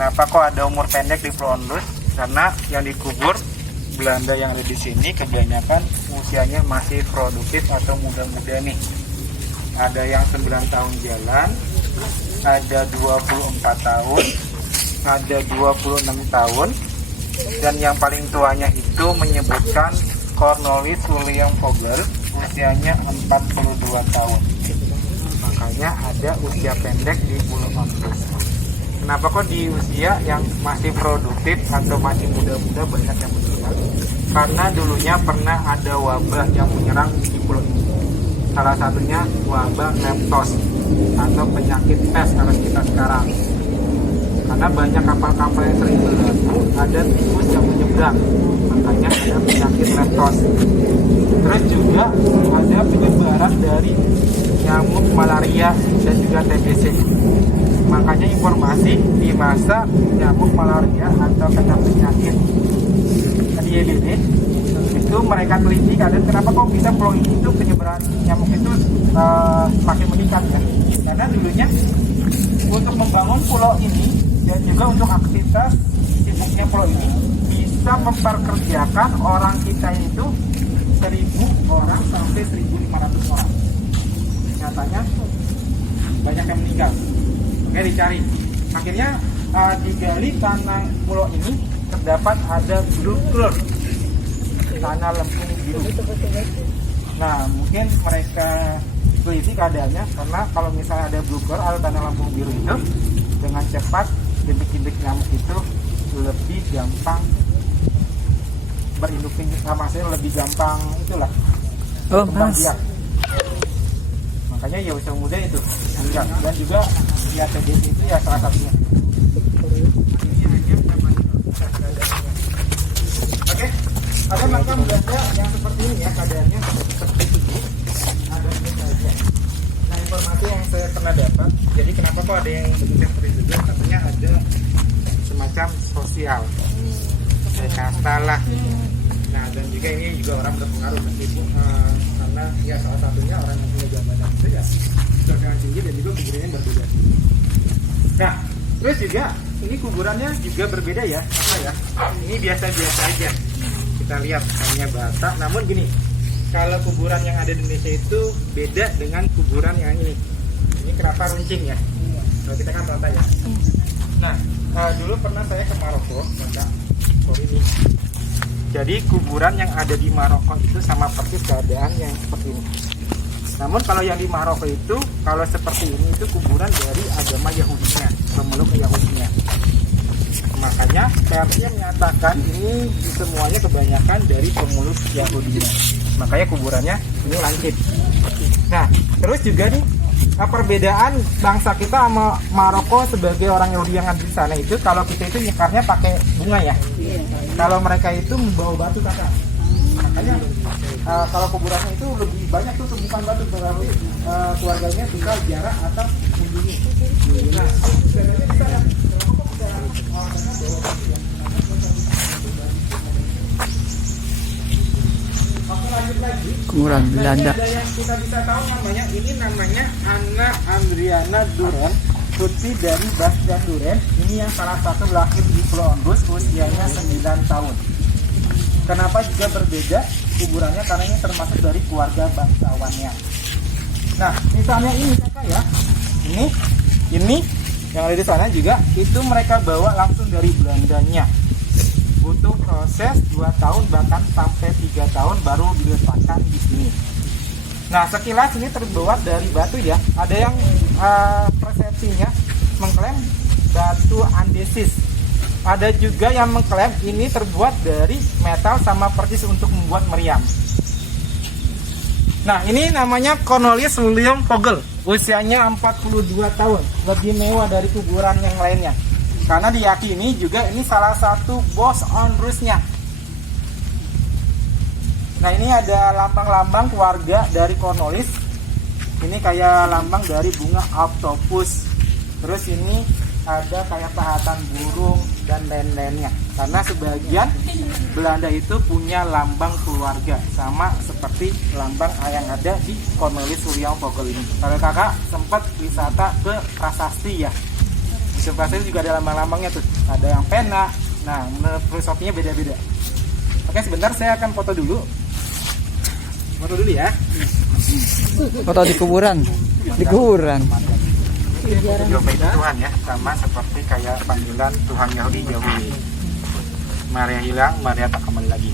Kenapa kok ada umur pendek di Pulau Ondus? Karena yang dikubur Belanda yang ada di sini kebanyakan usianya masih produktif atau muda-muda nih. Ada yang 9 tahun jalan, ada 24 tahun, ada 26 tahun, dan yang paling tuanya itu menyebutkan Cornelis William Vogel, usianya 42 tahun. Makanya ada usia pendek di Pulau Ondus. Kenapa kok di usia yang masih produktif atau masih muda-muda banyak yang meninggal? Karena dulunya pernah ada wabah yang menyerang di pulau ini. Salah satunya wabah leptos atau penyakit pes kalau kita sekarang. Karena banyak kapal-kapal yang sering berlaku, ada tikus yang menyeberang, makanya ada penyakit leptos. Terus juga ada penyebaran dari nyamuk malaria dan juga TBC. Makanya informasi di masa nyamuk malaria atau kena penyakit DBD itu mereka teliti keadaan kenapa kok bisa pulau ini itu penyebaran nyamuk itu semakin meningkat ya. Karena dulunya untuk membangun pulau ini dan juga untuk aktivitas sibuknya pulau ini bisa memperkerjakan orang kita itu 1.000 orang sampai 1.500 orang. Nyatanya banyak yang meninggal. Oke, dicari. Akhirnya digali tanah pulau ini terdapat ada blue cloud, tanah lempung biru. Nah, mungkin mereka teliti keadaannya karena kalau misalnya ada blue cloud atau tanah lempung biru itu dengan cepat bintik-bintik nyamuk itu lebih gampang berinduk, maksudnya lebih gampang itulah berkembang biak. Makanya ya usia muda itu enggak. Dan juga ya TBC itu ya salah satunya. Oke, ada makam Belanda yang seperti ini ya keadaannya seperti ini. Ada saja. Nah, informasi yang saya pernah dapat, jadi kenapa kok ada yang bentuknya seperti itu? Katanya ada semacam sosial, kayak kasta lah. Nah, dan juga ini juga orang berpengaruh meskipun karena ya salah satunya orang yang punya jabatan itu ya terkenal tinggi dan juga kuburannya berbeda. Nah, terus juga ini kuburannya juga berbeda ya, apa ya? Ini biasa-biasa aja. Kita lihat hanya bata, namun gini, kalau kuburan yang ada di Indonesia itu beda dengan kuburan yang ini. Ini kenapa runcing ya? Kalau kita kan rata ya. Nah, dulu pernah saya ke Maroko, ini. Jadi kuburan yang ada di Maroko itu sama persis keadaan yang seperti ini. Namun kalau yang di Maroko itu, kalau seperti ini itu kuburan dari agama Yahudinya, pemeluk Yahudinya. Makanya versi menyatakan ini semuanya kebanyakan dari pemeluk Yahudinya. Makanya kuburannya ini lancip. Nah, terus juga nih perbedaan bangsa kita sama Maroko sebagai orang Yahudi yang ada di sana itu, kalau kita itu nyekarnya pakai bunga ya. Kalau mereka itu membawa batu kakak. Makanya kalau kuburannya itu lebih banyak tuh tumpukan batu, berarti keluarganya bisa ziarah atau kunjungi. Nah, sebenarnya bisa ya. Oke, lanjut lagi. Kuburan Belanda. Yang kita bisa tahu namanya, ini namanya Anna Andriana Duren, putri dari Bastian Duren. Ini yang salah satu lahir di Pulau Ondus, usianya 9 tahun. Kenapa juga berbeda kuburannya? Karena ini termasuk dari keluarga bangsawannya. Nah, misalnya ini kakak ya, ini yang ada di sana juga itu mereka bawa langsung dari Belandanya. Butuh proses 2 tahun bahkan sampai 3 tahun baru diletakkan di sini. Nah, sekilas ini terbuat dari batu ya. Ada yang persepsinya mengklaim batu andesis. Ada juga yang mengklaim ini terbuat dari metal sama persis untuk membuat meriam. Nah, ini namanya Cornelis William Vogel. Usianya 42 tahun. Lebih mewah dari kuburan yang lainnya. Karena diyakini juga ini salah satu bos Ondusnya. Nah, ini ada lambang-lambang keluarga dari Cornelis. Ini kayak lambang dari bunga octopus. Terus ini ada kayak pahatan burung dan lain-lainnya. Karena sebagian Belanda itu punya lambang keluarga sama seperti lambang yang ada di Cornelis William Vogel ini. Kalau kakak sempat wisata ke Prasasti ya. Di sebelah juga ada lambang-lambangnya tuh. Ada yang pena. Nah, menurut filosofinya beda-beda. Oke, sebentar saya akan foto dulu. Foto dulu ya. Foto di kuburan. Di kuburan. Jehovah itu Tuhan ya, sama seperti kayak panggilan Tuhan Yahudi Yahweh. Maria hilang, Maria tak kembali lagi.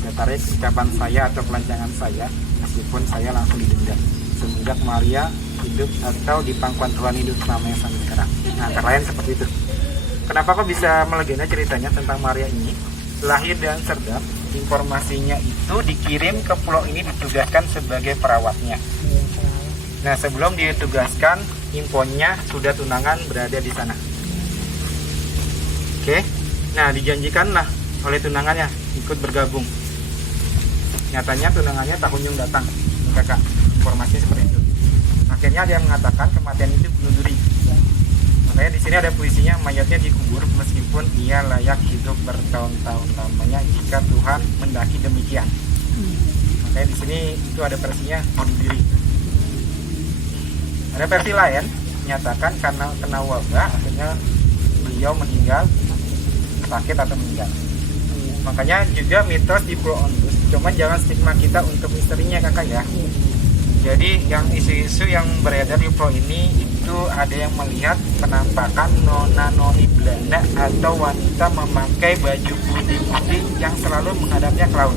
Saya tarik ucapan saya atau pelancangan saya, meskipun saya langsung didenda. Semenjak Maria hidup atau di pangkuan Tuhan hidup selama yang sampai sekarang. Nah, antara lain seperti itu. Kenapa kok bisa melegenda ceritanya tentang Maria ini? Lahir dan Serdam, informasinya itu dikirim ke pulau ini, ditugaskan sebagai perawatnya. Nah, sebelum ditugaskan, infonya sudah tunangan berada di sana. Oke. Nah, dijanjikanlah oleh tunangannya ikut bergabung. Nyatanya tunangannya tak kunjung datang. Kakak, informasinya seperti itu. Akhirnya dia mengatakan kematian itu bunuh diri. Makanya di sini ada puisinya, mayatnya dikubur meskipun ia layak hidup bertahun-tahun lamanya jika Tuhan mendaki demikian. Makanya di sini itu ada versinya bunuh diri. Ada versi lain menyatakan karena kena wabah akhirnya beliau meninggal, sakit atau meninggal. Makanya juga mitos di Pulau Ondus, cuma jangan stigma kita untuk misterinya kakak ya. Jadi yang isu-isu yang beredar di pulau ini itu ada yang melihat penampakan nona-noni Belanda atau wanita memakai baju putih-putih yang selalu menghadapnya ke laut.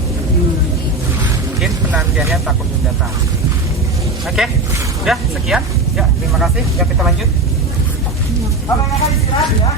Mungkin penantiannya tak kunjung datang. Oke, udah sekian. Ya, terima kasih. Ya, kita lanjut. Kalau kakak istirahat ya.